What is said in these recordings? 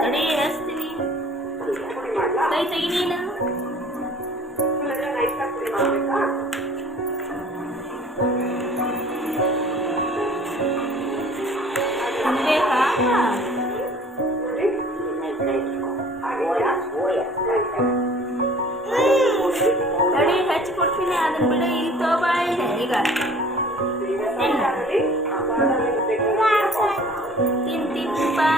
ತಡಿ ಹಚ್ತೀನಿ. ಕೈ ತೆಗಿ ನೀನು. ತಿನ್ಬೇಕಾ? ತಡಿ ಹಚ್ಚಿ ಕೊಡ್ತೀನಿ. ಅದನ್ನ ಬಿಡ, ಇಲ್ಲಿ ತಗೋಬಾ. ಈಗ ತಿನ್ಬಾ.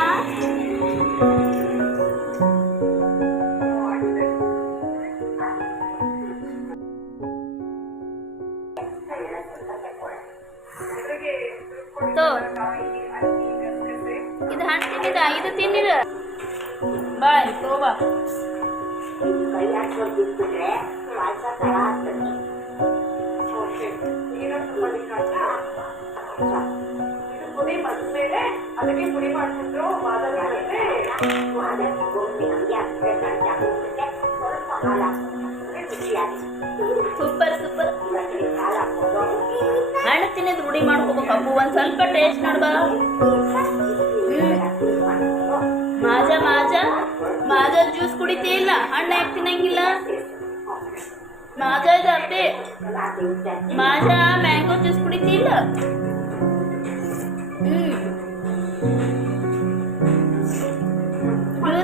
ಇದು ಹಣ್ಣು ತಿನ್ನಿದ, ಇದು ತಿನ್ನಿದ. ಬಾಯ್ ತಗೋಬಾ. ಪುಡಿ ಬಂದ್ಮೇಲೆ ಅದಕ್ಕೆ ಪುಡಿ ಮಾಡ್ಬಿಟ್ಟು ಸೂಪರ್ ಸೂಪರ್. ಹಣ್ಣು ತಿನ್ನೋದು ರೂಢಿ ಮಾಡ್ಕೋಬೇಕು ಅಪ್ಪು. ಒಂದ್ ಸ್ವಲ್ಪ ಟೇಸ್ಟ್ ನೋಡ್ಬಾ. ಮಾಜಾ ಮಾಜಾ ಮಾಜಾ ಜ್ಯೂಸ್ ಕುಡಿತೀಲ್ಲ, ಹಣ್ಣು ಯಾಕೆ ತಿನ್ನಂಗಿಲ್ಲ? ಮಾಜಾ ಇದೆ ಅಪ್ಪಿ. ಮಾಜಾ ಮ್ಯಾಂಗೋ ಜ್ಯೂಸ್ ಕುಡಿತೀಲ್ಲ?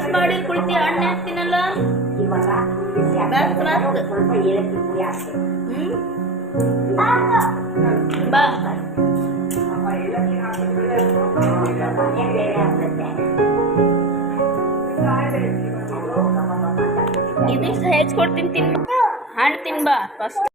ಜ್ಯೂಸ್ ಮಾಡಿ ಕುಡಿತೀಯ, ಹಣ್ಣು ಯಾಕೆ ತಿನ್ನಲ್ಲ? ಬಾ. ಇದಕ್ಕೆ ಹೆಚ್ಚು ಕೊಡ್ತೀನಿ, ತಿನ್. ಹಣ್ಣು ತಿನ್ಬಾ ಫಸ್ಟ್.